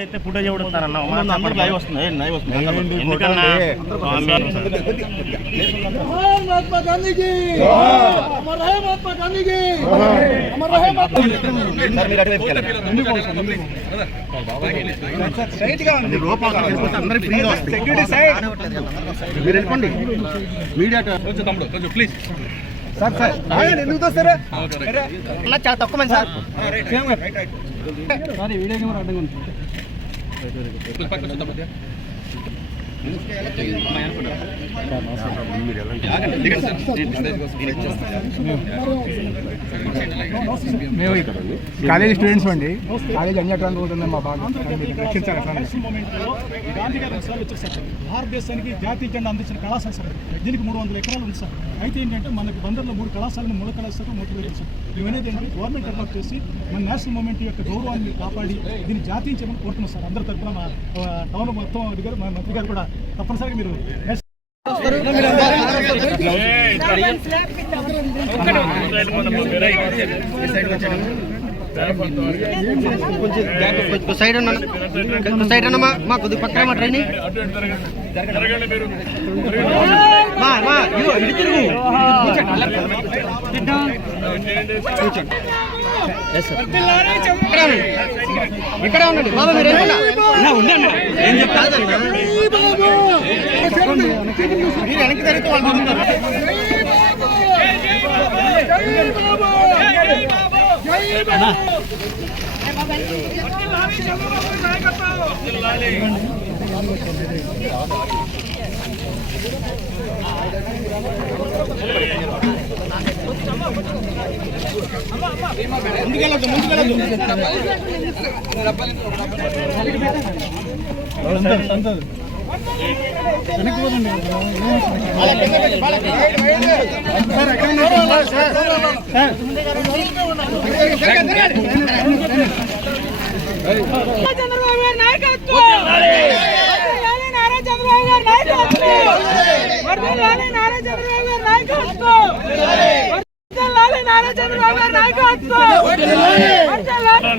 అయితే ఫుటేజ్ ఎవడుతారన్న అందరికి లైవ్ వస్తుంది. మీడియా ప్లీజ్ ఎందుకు తక్కువ మంది సార్. వీడియో నెంబర్ అడ్డంగా మీడియా చాలా తక్కువ మంది సార్ మేము కాలేజీ స్టూడెంట్స్ అండి. కాలేజీ అన్యట్రాన్ పోతుంది మా బాగా. గాంధీ గారు ఒకసారి వచ్చారు భారతదేశానికి జాతీయ జెండా అందించిన కళాశాల సార్. దీనికి మూడు వందల ఎకరాలు ఉంది సార్. అయితే ఏంటంటే మనకి బందర్లో మూడు కళాశాలను మూడు కళాశాలకు మోటివేట్ సార్. ఇవనేది ఏంటంటే గవర్నమెంట్ డెవలప్ చేసి మన నేషనల్ మూమెంట్ యొక్క గౌరవాన్ని కాపాడి దీన్ని జాతీయించమని కోరుతున్నాం సార్. అందరి తరఫున మా టౌన్ మొత్తం అధికారు మా మంత్రి గారు కూడా తప్పనిసరిగా మీరు సైడ్ అన్న సైడ్ అన్న మా కొద్ది పక్కన మా ట్రైనింగ్ మా మా ఇదిగో, ఇటు తిరుగు ఇక్కడ ఉండండి బాబా మీరు ఎక్కడ ఉండండి ఏం చెప్తాదన్నా మీరు వెనక్కి తిరిగితే వాళ్ళు చంద్రబాబు గారి నాయకత్వం నారా చంద్రబాబు గారి నాయకత్వం నారా చంద్రబాబు గారి నాయకత్వం నారా చంద్రబాబు గారి నాయకత్వం!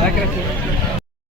है